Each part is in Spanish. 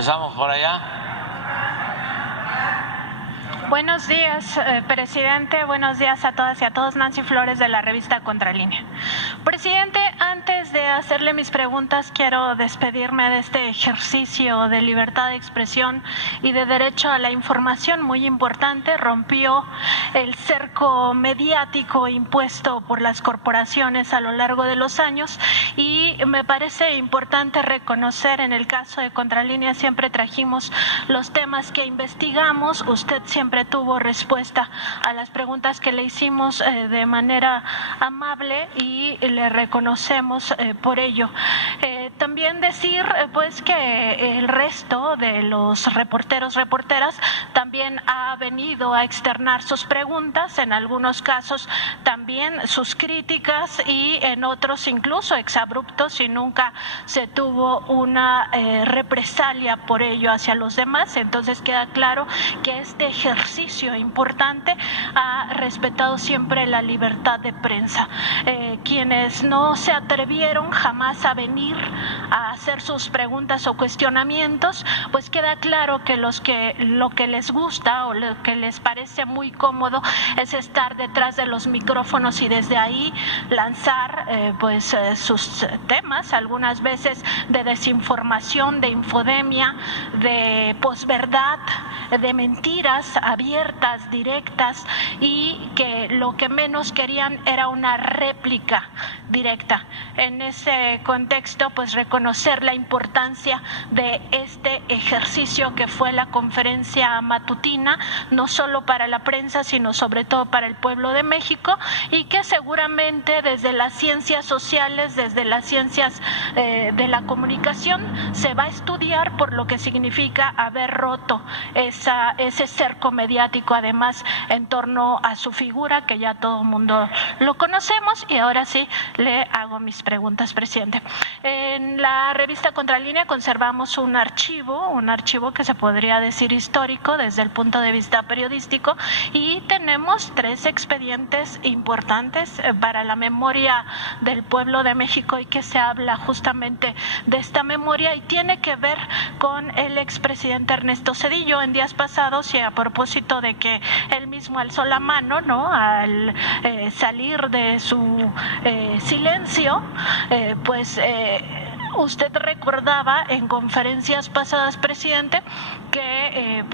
Empezamos por allá. Buenos días, presidente. Buenos días a todas y a todos. Nancy Flores, de la revista Contralínea. Presidente, antes de hacerle mis preguntas, quiero despedirme de este ejercicio de libertad de expresión y de derecho a la información muy importante. Rompió el cerco mediático impuesto por las corporaciones a lo largo de los años y me parece importante reconocer, en el caso de Contralínea siempre trajimos los temas que investigamos. Usted siempre tuvo respuesta a las preguntas que le hicimos de manera amable y le reconocemos por ello. También decir pues que el resto de los reporteras también ha venido a externar sus preguntas, en algunos casos también sus críticas y en otros incluso exabruptos, y nunca se tuvo una represalia por ello hacia los demás. Entonces queda claro que este ejercicio importante ha respetado siempre la libertad de prensa. Quienes no se atrevieron jamás a venir a hacer sus preguntas o cuestionamientos, pues queda claro que lo que les gusta o lo que les parece muy cómodo es estar detrás de los micrófonos y desde ahí lanzar sus temas, algunas veces de desinformación, de infodemia, de posverdad, de mentiras abiertas, directas, y que lo que menos querían era una réplica directa. En ese contexto, pues reconocer la importancia de este ejercicio que fue la conferencia matutina, no solo para la prensa, sino sobre todo para el pueblo de México, y que seguramente desde las ciencias sociales, desde las ciencias de la comunicación, se va a estudiar por lo que significa haber roto ese cerco mediático, además en torno a su figura, que ya todo el mundo lo conocemos. Y ahora sí le hago mis preguntas, presidente. En la revista Contralínea conservamos un archivo que se podría decir histórico desde el punto de vista periodístico, y tenemos 3 expedientes importantes para la memoria del pueblo de México, y que se habla justamente de esta memoria y tiene que ver con el expresidente Ernesto Zedillo. En días pasados, y a propósito de que él mismo alzó la mano, ¿no?, al salir de su silencio, usted recordaba en conferencias pasadas, presidente, que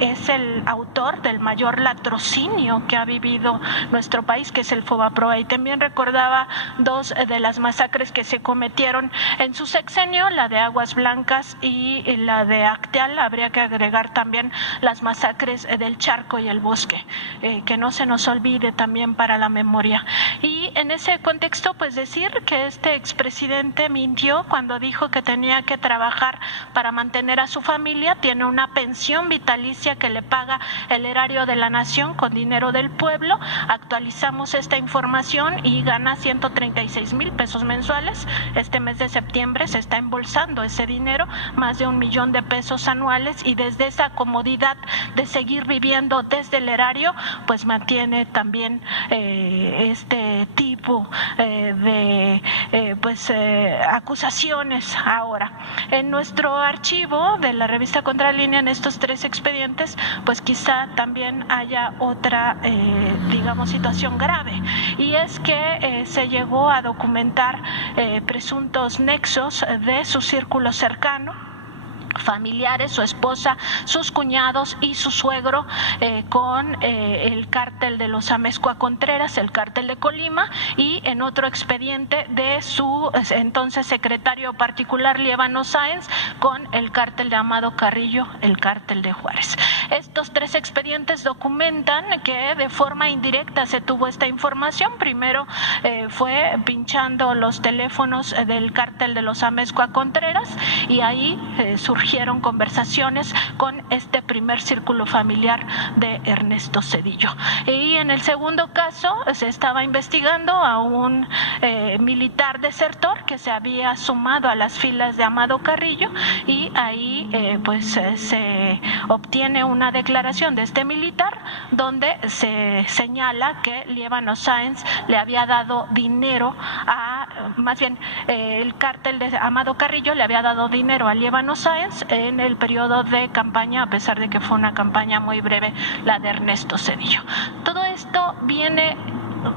es el autor del mayor latrocinio que ha vivido nuestro país, que es el Fobaproa, y también recordaba 2 de las masacres que se cometieron en su sexenio, la de Aguas Blancas y la de Acteal. Habría que agregar también las masacres del Charco y el Bosque, que no se nos olvide también para la memoria. Y en ese contexto, pues decir que este expresidente mintió cuando dijo que tenía que trabajar para mantener a su familia. Tiene una pensión vitalicia que le paga el erario de la nación con dinero del pueblo. Actualizamos esta información y gana 136,000 pesos mensuales. Este mes de septiembre se está embolsando ese dinero, más de 1 millón de pesos anuales, y desde esa comodidad de seguir viviendo desde el erario, pues mantiene también este tipo de acusaciones. Ahora, en nuestro archivo de la revista Contralínea, en estos 3 expedientes, pues quizá también haya otra, situación grave, y es que se llegó a documentar presuntos nexos de su círculo cercano, familiares, su esposa, sus cuñados y su suegro con el cártel de los Amezcua Contreras, el cártel de Colima, y en otro expediente de su entonces secretario particular, Líbano Sáenz, con el cártel de Amado Carrillo, el cártel de Juárez. Estos 3 expedientes documentan que de forma indirecta se tuvo esta información. Primero fue pinchando los teléfonos del cártel de los Amezcua Contreras, y ahí surgieron conversaciones con este primer círculo familiar de Ernesto Zedillo. Y en el segundo caso se estaba investigando a un militar desertor que se había sumado a las filas de Amado Carrillo, y ahí se obtiene una declaración de este militar donde se señala que Líbano Sáenz le había dado dinero el cártel de Amado Carrillo le había dado dinero a Líbano Sáenz días en el periodo de campaña, a pesar de que fue una campaña muy breve, la de Ernesto Zedillo. Todo esto viene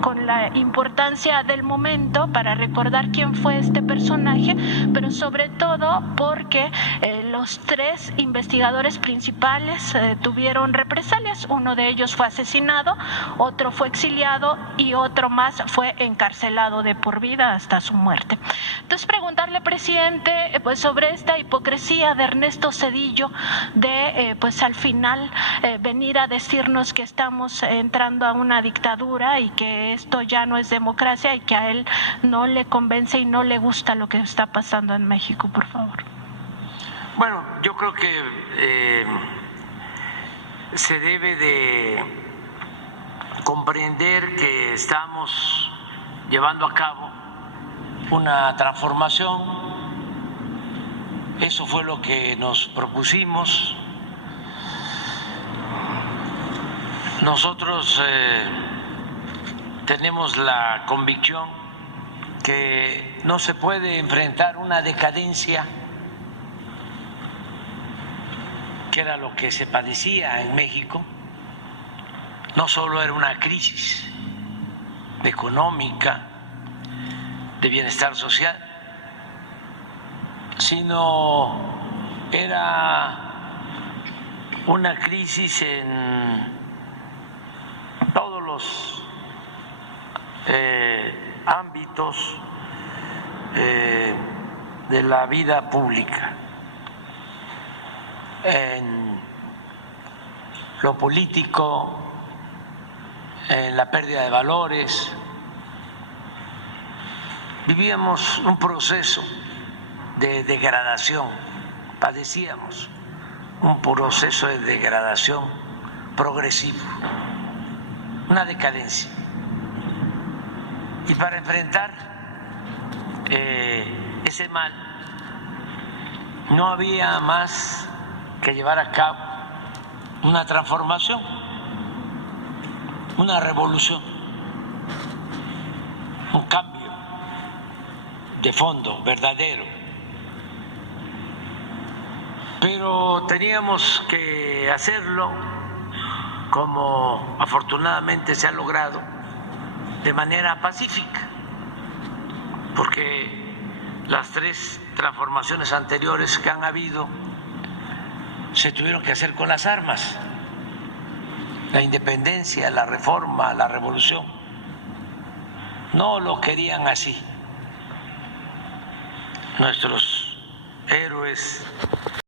con la importancia del momento para recordar quién fue este personaje, pero sobre todo porque los tres investigadores principales tuvieron represalias. Uno de ellos fue asesinado, otro fue exiliado y otro más fue encarcelado de por vida hasta su muerte. Entonces, preguntarle, presidente, pues sobre esta hipocresía de Ernesto Zedillo de pues al final venir a decirnos que estamos entrando a una dictadura y que esto ya no es democracia y que a él no le convence y no le gusta lo que está pasando en México, por favor. Bueno, yo creo que se debe de comprender que estamos llevando a cabo una transformación. Eso fue lo que nos propusimos. Nosotros tenemos la convicción que no se puede enfrentar una decadencia, que era lo que se padecía en México. No solo era una crisis económica, de bienestar social, sino era una crisis en todos los ámbitos de la vida pública, en lo político, en la pérdida de valores. Vivíamos un proceso de degradación, padecíamos un proceso de degradación progresivo, una decadencia. Y para enfrentar ese mal no había más que llevar a cabo una transformación, una revolución, un cambio de fondo verdadero. Pero teníamos que hacerlo, como afortunadamente se ha logrado, de manera pacífica, porque las tres transformaciones anteriores que han habido se tuvieron que hacer con las armas: la independencia, la reforma, la revolución. No lo querían así nuestros héroes